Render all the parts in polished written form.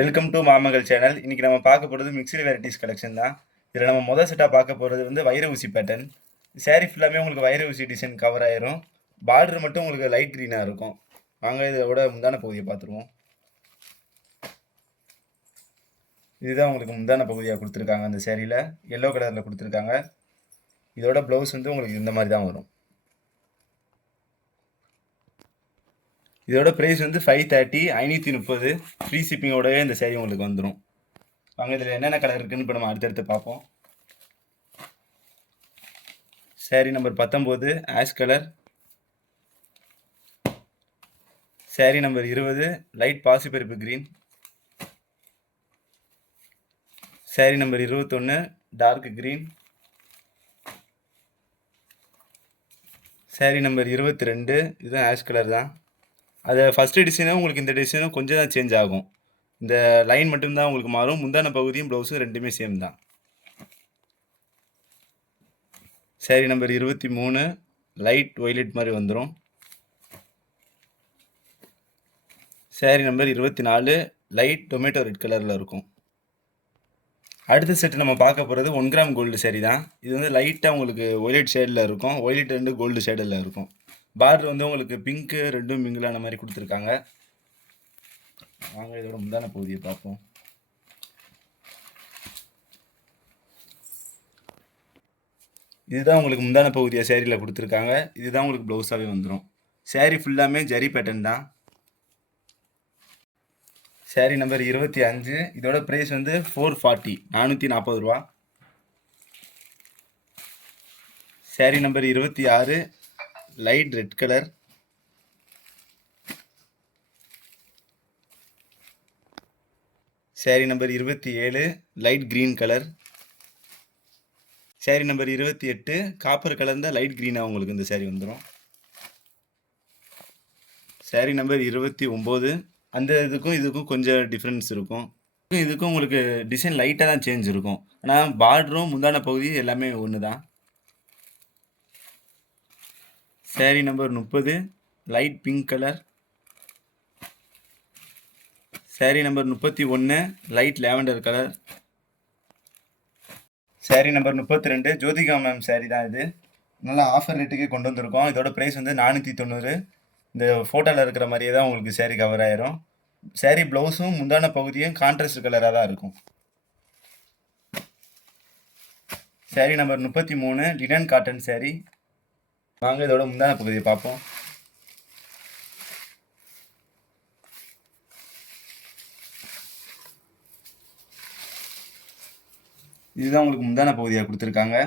Welcome to மாமகள் channel. இன்னைக்கு நம்ம பார்க்க போகிறது மிக்சடு வெரைட்டிஸ் கலெக்ஷன் தான். இதில் நம்ம முதல் செட்டாக பார்க்க போகிறது வந்து வைர ஊசி பேட்டர்ன். சாரீ ஃபுல்லாமே உங்களுக்கு வைர ஊசி டிசைன் கவர் ஆயிரும். பார்டர் மட்டும் உங்களுக்கு லைட் க்ரீனாக இருக்கும். வாங்க இதோட முந்தான பகுதியை பார்த்துருவோம். இதுதான் உங்களுக்கு முந்தான பகுதியாக கொடுத்துருக்காங்க. அந்த சேரீயில் எல்லோ கலரில் கொடுத்துருக்காங்க. இதோட ப்ளவுஸ் வந்து உங்களுக்கு இந்த மாதிரி தான் வரும். இதோட ப்ரைஸ் வந்து 530, 530 ஃப்ரீ ஷிப்பிங்கோடவே இந்த சேரீ உங்களுக்கு வந்துடும். வாங்க இதில் என்னென்ன கலர் இருக்குன்னு இப்போ நம்ம அடுத்தடுத்து பார்ப்போம். Sari number 19 ash colour. Sari number 20 light பாசிப்பருப்பு green. Sari number 21 dark green. Sari number 22 இதுதான் ஆஷ் கலர் தான். அது ஃபஸ்ட்டு டிசைனும் உங்களுக்கு இந்த டிசைனும் கொஞ்சம் தான் சேஞ்ச் ஆகும். இந்த லைன் மட்டும்தான் உங்களுக்கு மாறும். முந்தான பகுதியும் ப்ளவுஸும் ரெண்டுமே சேம் தான். சேரீ நம்பர் 23 லைட் ஒய்லெட் மாதிரி வந்துடும். Sari number 24 light tomato red கலரில் இருக்கும். அடுத்த செட்டு நம்ம பார்க்க போகிறது 1 கிராம் கோல்டு சேரீ தான். இது வந்து லைட்டாக உங்களுக்கு ஒய்லெட் ஷேடில் இருக்கும். ஒய்லெட் ரெண்டு கோல்டு ஷேடில் இருக்கும். பார்டர் வந்து உங்களுக்கு பிங்க்கு ரெண்டும் மிங்கிளான மாதிரி கொடுத்துருக்காங்க. வாங்க இதோட முந்தான பகுதியை பார்ப்போம். இதுதான் உங்களுக்கு முந்தான பகுதியாக சேரீயில் கொடுத்துருக்காங்க. இதுதான் உங்களுக்கு ப்ளவுஸாகவே வந்துடும். சேரீ ஃபுல்லாமே ஜரி பேட்டர்ன் தான். சேரீ நம்பர் 25 இதோட ப்ரைஸ் வந்து 440, 440 ரூபா. Sari number 26 light red colour. Sari number 27 light green colour. Sari number 28 copper கலர்ந்த லைட் க்ரீனாக உங்களுக்கு இந்த சேரீ வந்துடும். சேரீ நம்பர் 29 அந்த இதுக்கும் கொஞ்சம் டிஃப்ரென்ஸ் இருக்கும். இதுக்கும் உங்களுக்கு டிசைன் லைட்டாக தான் சேஞ்ச் இருக்கும். ஆனால் பார்டரும் முந்தான பகுதி எல்லாமே ஒன்று தான். Sari number 30 light pink colour. Sari number 31 light lavender colour. Sari number 32 Jyothika ma'am sari தான். இது நல்லா ஆஃபர் ரேட்டுக்கே கொண்டு வந்திருக்கோம். இதோட ப்ரைஸ் வந்து 490. இந்த ஃபோட்டோவில் இருக்கிற மாதிரியே தான் உங்களுக்கு சேரீ கவர் ஆயிரும். சேரீ ப்ளவுஸும் முந்தான பகுதியும் கான்ட்ராஸ்ட் கலராக தான் இருக்கும். Sari number 33 linen cotton sari. வாங்க இதோட முந்தான பகுதியை பார்ப்போம். இதுதான் உங்களுக்கு முந்தான பகுதியாக கொடுத்துருக்காங்க.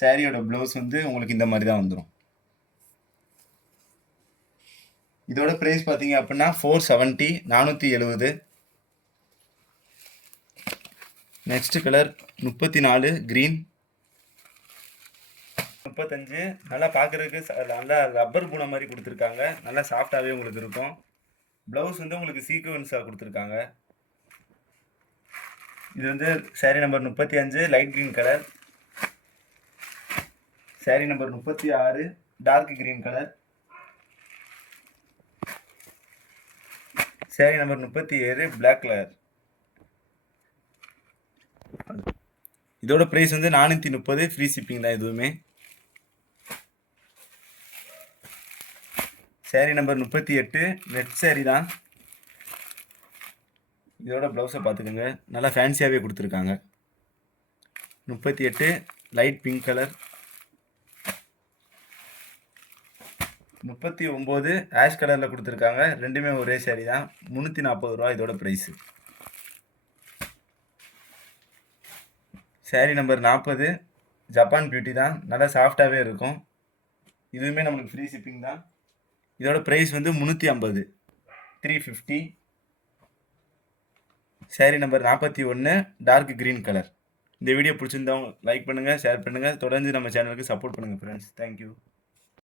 சேரீயோட ப்ளவுஸ் வந்து உங்களுக்கு இந்த மாதிரி தான் வந்துடும். இதோட ப்ரைஸ் பார்த்தீங்க அப்படின்னா 470, 470. Next colour 34 green. 35 நல்லா பார்க்குறதுக்கு நல்லா ரப்பர் பூனை மாதிரி கொடுத்துருக்காங்க. நல்லா சாஃப்டாகவே உங்களுக்கு இருக்கும். ப்ளவுஸ் வந்து உங்களுக்கு சீக்வன்ஸாக கொடுத்துருக்காங்க. இது வந்து sari number 35 light green colour. Sari number 36 dark green colour. Sari number 37 black colour. இதோட ப்ரைஸ் வந்து 430 ஃப்ரீ ஷிப்பிங் தான் இதுவுமே. சேரீ நம்பர் 38 ரெட் சேரீ தான். இதோட ப்ளவுஸை பார்த்துக்கோங்க. நல்லா ஃபேன்சியாகவே கொடுத்துருக்காங்க. 38 லைட் பிங்க் கலர். 39 ஆஷ் கலரில் கொடுத்துருக்காங்க. ரெண்டுமே ஒரே சேரீ தான். 340 ரூபா இதோட price. Sari number 40 Japan beauty தான். நல்லா சாஃப்டாகவே இருக்கும். இதுவுமே நம்மளுக்கு ஃப்ரீ ஷிப்பிங் தான். இதோட ப்ரைஸ் வந்து 350, 350. Sari number 41 dark green colour. இந்த வீடியோ பிடிச்சிருந்தவங்க லைக் பண்ணுங்கள், ஷேர் பண்ணுங்கள். தொடர்ந்து நம்ம சேனலுக்கு சப்போர்ட் பண்ணுங்கள் ஃப்ரெண்ட்ஸ். தேங்க்யூ.